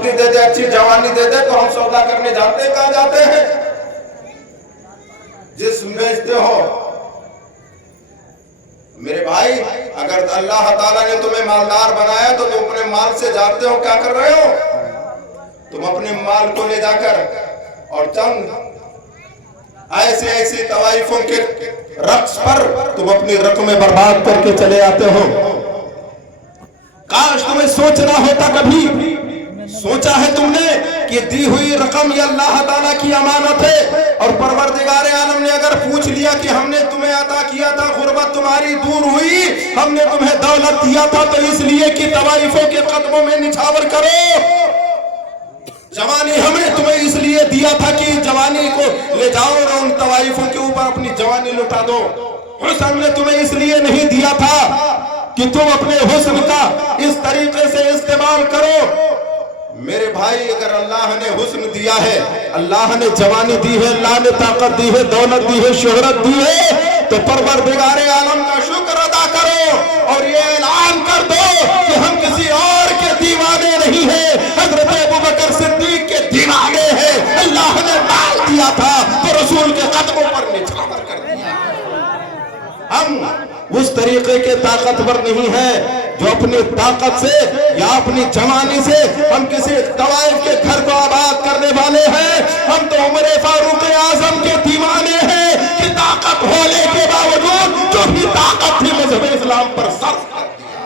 खूबसूरती दे दे, अच्छी जवानी दे दे तो हम सौदा करने जाते हैं। कहाँ जाते हैं? जिस्म बेचते हो। मेरे भाई, अगर अल्लाह ताला ने तुम्हें मालदार बनाया तो तुम अपने माल से जाते हो, क्या कर रहे हो? तुम अपने माल को ले जाकर और चंद ऐसे ऐसी तवाइफों के रक्स पर तुम अपनी रकमें बर्बाद करके चले आते हो। काश तुम्हें सोचना होता, कभी सोचा है तुमने कि दी हुई रकम ये अल्लाह ताला की अमानत है, और परवरदिगार आलम ने अगर पूछ लिया कि हमने तुम्हें अता किया था, गुर्बत तुम्हारी दूर हुई, हमने तुम्हें दौलत दिया था तो इसलिए कि तवाइफों के कदमों में निछावर करो। जवानी हमने तुम्हें इसलिए दिया था कि जवानी को ले जाओ और उन तवाइफों के ऊपर अपनी जवानी लुटा दो। हुस्न हमने तुम्हें इसलिए नहीं दिया था कि तुम अपने हुस्न का इस तरीके से इस्तेमाल करो। मेरे भाई, अगर अल्लाह ने हुस्न दिया है, अल्लाह ने जवानी दी है, अल्लाह ने ताकत दी है, दौलत दी है, शोहरत दी है, तो परवरदिगार आलम का शुक्र अदा करो और ये ऐलान कर दो कि हम किसी और के दीवाने नहीं है, हजरत अबू बकर सिद्दीक के दीवाने हैं। अल्लाह ने माल दिया था तो रसूल के कदमों पर निछावर कर दिया। हम उस तरीके के ताकतवर नहीं है जो अपनी ताकत से या अपनी जवानी से हम किसी तवाइफ के घर को आबाद करने वाले हैं। हम तो उमर फारूक आजम के दीवाने हैं कि ताकत होने के बावजूद जो भी ताकत थी मजहब इस्लाम पर सर्फ कर दिया।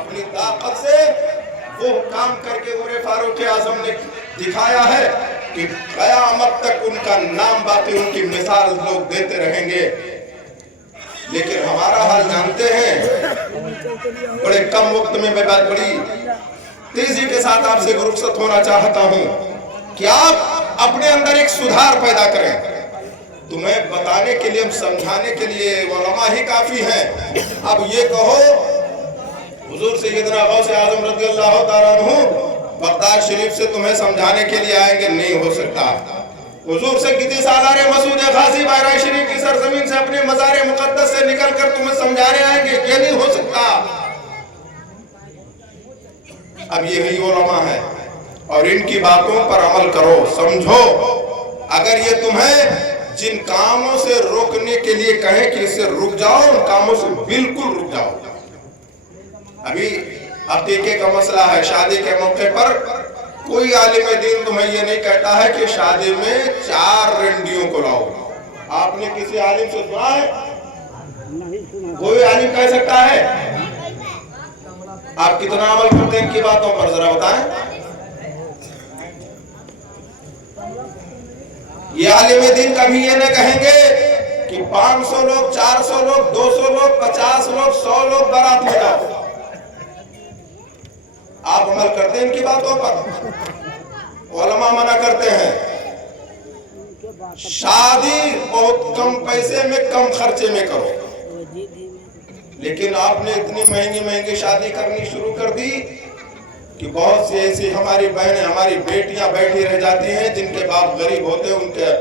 अपनी ताकत से वो काम करके उमर फारूक आजम ने दिखाया है कि क़यामत तक उनका नाम बाकी, उनकी मिसाल लोग देते रहेंगे। लेकिन हमारा हाल जानते हैं। बड़े कम वक्त में मैं बड़ी तेजी के साथ आपसे रुखसत होना चाहता हूं कि आप अपने अंदर एक सुधार पैदा करें। तुम्हें बताने के लिए, समझाने के लिए उलमा ही काफी हैं। अब ये कहो हुजूर सैयदना गौसे आजम रज़ियल्लाहु ताला अन्हु बगदाद शरीफ से तुम्हें समझाने के लिए आएंगे, नहीं हो सकता। हुजूर से किसी सालारे मसूद खासी बाहरा शरीफ की सरजमीन से अपने मज़ार मुक़द्दस से निकलकर तुम्हें समझाने आएंगे, ये नहीं हो सकता। अब यही उलमा है और इनकी बातों पर अमल करो, समझो। अगर ये तुम्हें जिन कामों से रोकने के लिए कहे कि इससे रुक जाओ, उन कामों से बिल्कुल रुक जाओ। अभी अकीके का मसला है, शादी के मौके पर कोई आलिम दीन तुम्हें ये नहीं कहता है कि शादी में 4 रंडियों को लाओ। आपने किसी आलिम से सुना है? कोई आलिम कह सकता है? आप कितना अमल करते हैं इनकी बातों पर, जरा बताएं। ये आलिम दीन कभी ये नहीं कहेंगे कि 500 लोग, 400 लोग, 200 लोग, 50 लोग, 100 लोग बारात में जाओ। आप अमल करते हैं इनकी बातों पर? उलमा मना करते हैं। शादी बहुत कम पैसे में, कम खर्चे में करो। लेकिन आपने इतनी महंगी महंगी शादी करनी शुरू कर दी कि बहुत सी ऐसी हमारी बहनें, हमारी बेटियां बैठी रह जाती हैं जिनके बाप गरीब होते हैं,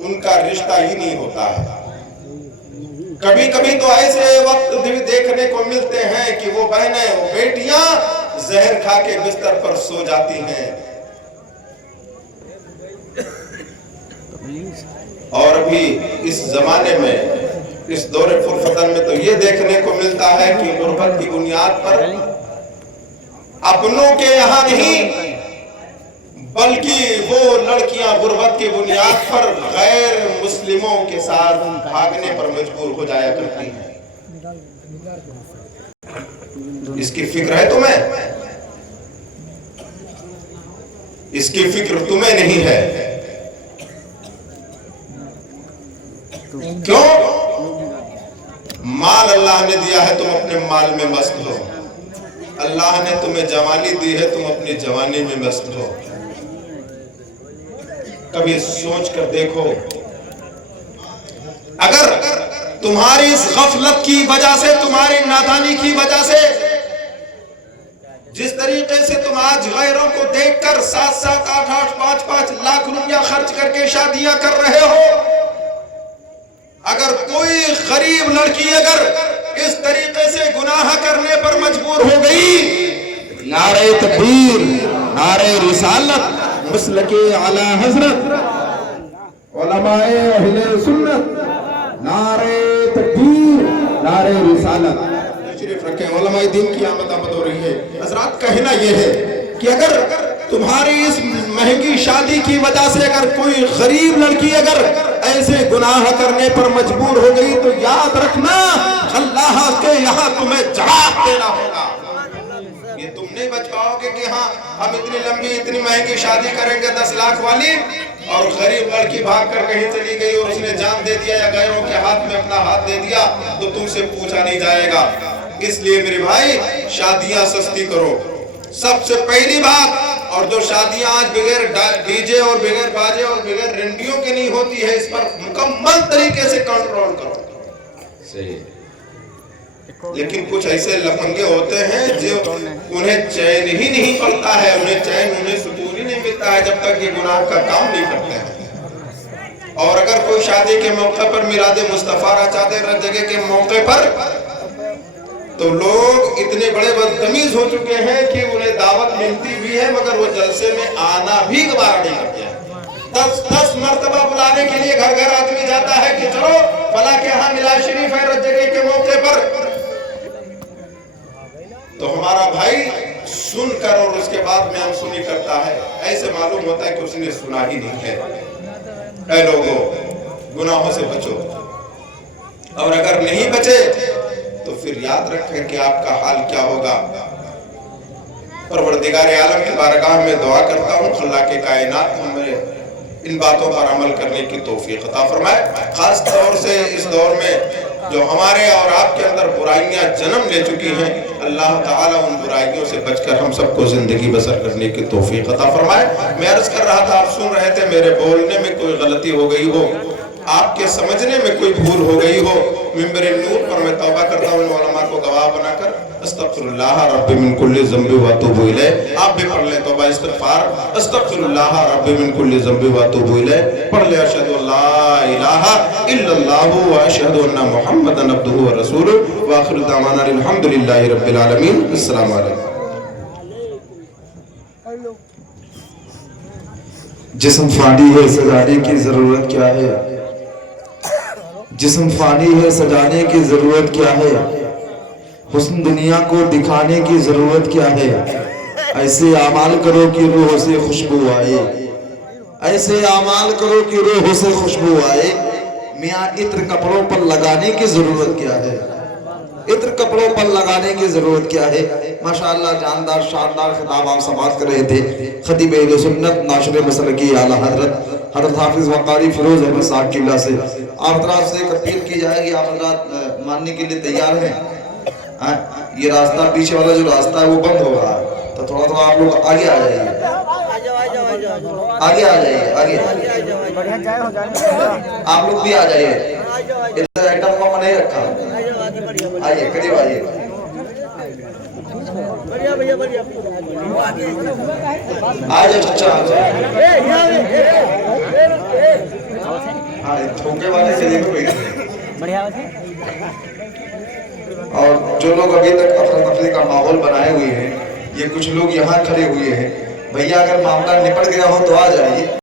उनका रिश्ता ही नहीं होता है। कभी कभी तो ऐसे वक्त भी देखने को मिलते हैं कि वो बहनें, वो बेटियां जहर खा के बिस्तर पर सो जाती हैं। और अभी इस जमाने में, इस दौरे फुरफतन में तो ये देखने को मिलता है कि गुर्बत की बुनियाद पर अपनों के यहाँ नहीं, बल्कि वो लड़कियां गुर्बत की बुनियाद पर गैर मुस्लिमों के साथ भागने पर मजबूर हो जाया करती हैं। इसकी फिक्र है तुम्हें? इसकी फिक्र तुम्हें नहीं है। क्यों? माल अल्लाह ने दिया है, तुम अपने माल में मस्त हो। अल्लाह ने तुम्हें जवानी दी है, तुम अपनी जवानी में मस्त हो। कभी सोच कर देखो, अगर तुम्हारी इस गफलत की वजह से, तुम्हारी नादानी की वजह से, जिस तरीके से तुम आज गैरों को देखकर 7-7, 8-8, 5-5 लाख रुपया खर्च करके शादियां कर रहे हो, अगर कोई गरीब लड़की अगर इस तरीके से गुनाह करने पर मजबूर हो गई, नारे तकबीर, नारे रिसालत मसलके आला हजरत उलमाए अहले सुन्नत, नारे तकबीर, नारे रिसालत। तशरीफ रखें, उलमाए दीन की आमद हो रही है। हजरात, कहना यह है कि अगर तुम्हारी इस महंगी शादी की वजह से अगर कोई गरीब लड़की अगर ऐसे गुनाह करने पर मजबूर हो गई तो याद रखना अल्लाह के यहाँ तुम्हें जवाब देना होगा। ये तुम नहीं बच पाओगे कि हाँ हम इतनी लंबी इतनी महंगी शादी करेंगे 10 लाख वाली, और गरीब लड़की भाग कर कहीं चली गई और उसने जान दे दिया या गैरों के हाथ में अपना हाथ दे दिया तो तुमसे पूछा नहीं जाएगा। इसलिए मेरे भाई, शादियां सस्ती करो, सबसे पहली बात। और जो शादियां आज बगैर डीजे और बगैर बाजे और बगैर रंडियों की नहीं होती है, इस पर मुकम्मल तरीके से कंट्रोल करो। सही। लेकिन कुछ ऐसे लफंगे होते हैं जो उन्हें चैन ही नहीं पड़ता है, उन्हें चैन, उन्हें सुकून ही नहीं मिलता है जब तक ये गुनाह का काम नहीं करते हैं। और अगर कोई शादी के मौके पर मिलाद मुस्तफा रचाते जगह के मौके पर, तो लोग इतने बड़े बदतमीज हो चुके हैं कि उन्हें दावत मिलती भी है मगर वो जलसे में आना भी गवारा नहीं करते हैं। 10 मर्तबा बुलाने के लिए घर घर आदमी जाता है कि चलो फला के यहाँ मिलाद शरीफ है रज जगह के मौके पर, तो हमारा भाई सुनकर और उसके बाद में अनसुनी करता है, ऐसे मालूम होता है कि उसने सुना ही नहीं है। ऐ लोगों, गुनाहों से बचो, और अगर नहीं बचे तो फिर याद रखें कि आपका हाल क्या होगा। परवरदिगार आलम की बारगाह में दुआ करता हूँ अल्लाह के कायनात हमें इन बातों पर अमल करने की तौफीक अता फरमाए। खास तौर से इस दौर में जो हमारे और आपके अंदर बुराइयां जन्म ले चुकी हैं, अल्लाह ताला उन बुराइयों से बचकर हम सबको जिंदगी बसर करने की तौफीक अता फरमाए। मैं अर्ज कर रहा था, आप सुन रहे थे, मेरे बोलने में कोई गलती हो गई हो, आपके समझने में कोई भूल हो गई हो, मिंबर नूर पर मैं तौबा करता हूँ उलमा को गवाह बनाकर, अस्तगफिरुल्लाह रब्बी मिन कुल्ली ज़ंबि व अतूबु इलैह। आप भी पढ़ लें तौबा इस्तिग़फ़ार, अस्तगफिरुल्लाह रब्बी मिन कुल्ली ज़ंबि व अतूबु इलैह। पढ़ ले अशहदु अल्ला इलाहा इल्लल्लाहु व अशहदु अन्ना मुहम्मदन अब्दुहु व रसूलुहु व आखिरु दअवाना अल्हम्दुलिल्लाहि रब्बिल आलमीन। अस्सलामु अलैकुम। जिस्म फानी है, सजाने की जरूरत क्या है? जिस्म फानी है, सजाने की जरूरत क्या है? हुस्न दुनिया को दिखाने की जरूरत क्या है? ऐसे आमाल करो कि रूह से खुशबू आए, ऐसे आमाल करो कि रूह से खुशबू आए। मियाँ, इत्र कपड़ों पर लगाने की जरूरत क्या है? इत्र कपड़ों पर लगाने की जरूरत क्या है? माशाअल्लाह, जानदार शानदार खिताब आप समाप्त कर रहे थे। खतीब अहले सुन्नत नाशिर मसलकी आला हजरत हाफिज वकारी फिरोज अहमद साहब किबला से आप तरफ से एक अपील की जाएगी, आप हजरात मानने के लिए तैयार हैं? ये रास्ता, पीछे वाला जो रास्ता है वो बंद हो रहा है, तो थोड़ा थोड़ा आप लोग आगे आ जाइए, आगे आ जाइए, आगे आप लोग भी आ जाइए। इधर आइटम को नहीं रखा, आइए करीब आइए। आज अच्छा ठोके वाले से देखो बढ़िया। और जो लोग अभी तक अफरा तफरी का माहौल बनाए हुए हैं, ये कुछ लोग यहाँ खड़े हुए हैं, भैया अगर मामला निपट गया हो तो आ जाइए।